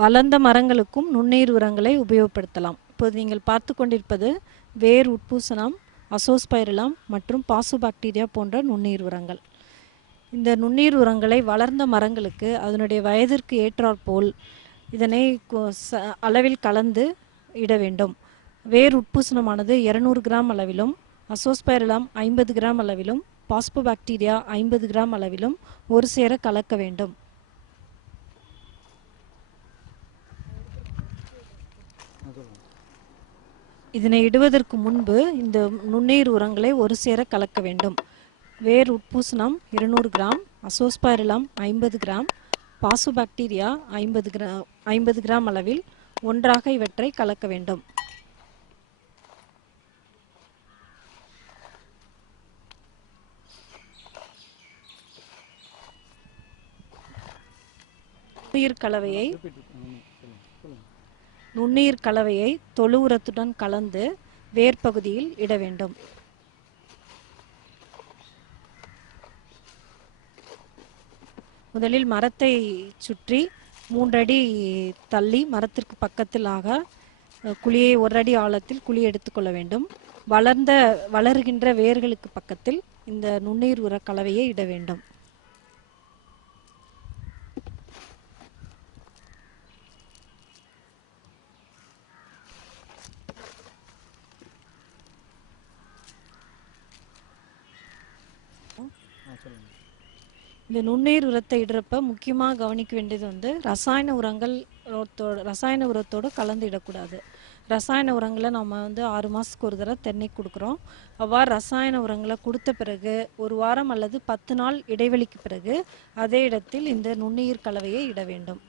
வளர்ந்த மரங்களுக்கும் நுண்ணுயிர் உரங்களை உபயோகப்படுத்தலாம். இப்போது நீங்கள் பார்த்து கொண்டிருப்பது வேர் உட்பூசணம், அசோஸ்பைரிலம் மற்றும் பாசுபாக்டீரியா போன்ற நுண்ணுயிர் உரங்கள். இந்த நுண்ணுயிர் உரங்களை வளர்ந்த மரங்களுக்கு அதனுடைய வயதிற்கு ஏற்றாற்போல் இதனை அளவில் கலந்து இட வேண்டும். வேர் உட்பூசணமானது 200 கிராம் அளவிலும், அசோஸ்பைரிலம் 50 கிராம் அளவிலும், பாஸ்போபாக்டீரியா 50 கிராம் அளவிலும் ஒரு சேர கலக்க வேண்டும். இதனை இடுவதற்கு முன்பு இந்த நுண்ணுயிர் உரங்களை ஒரு சேர கலக்க வேண்டும். வேர் உட்பூசணம் 200 கிராம், அசோஸ்பைரிலம் 50 கிராம், பாசுபாக்டீரியா 50 கிராம் அளவில் ஒன்றாக இவற்றை கலக்க வேண்டும். நுண்ணுயிர் கலவையை தொழு உரத்துடன் கலந்து வேர் பகுதியில் இட வேண்டும். முதலில் மரத்தை சுற்றி 3 அடி தள்ளி மரத்திற்கு பக்கத்திலாக குழியை 1 அடி ஆழத்தில் குழி எடுத்துக்கொள்ள வேண்டும். வளருகின்ற வேர்களுக்கு பக்கத்தில் இந்த நுண்ணுயிர் உர கலவையை இட வேண்டும். இந்த நுண்ணுயிர் உரத்தை இடுறப்ப முக்கியமாக கவனிக்க வேண்டியது ரசாயன உரத்தோடு கலந்து இடக்கூடாது. ரசாயன உரங்களை நம்ம 6 மாதத்துக்கு ஒரு தடவை தென்னைக்கு கொடுக்குறோம். அவ்வாறு ரசாயன உரங்களை கொடுத்த பிறகு 1 வாரம் அல்லது 10 நாள் இடைவெளிக்கு பிறகு அதே இடத்தில் இந்த நுண்ணுயிர் கலவையை இட வேண்டும்.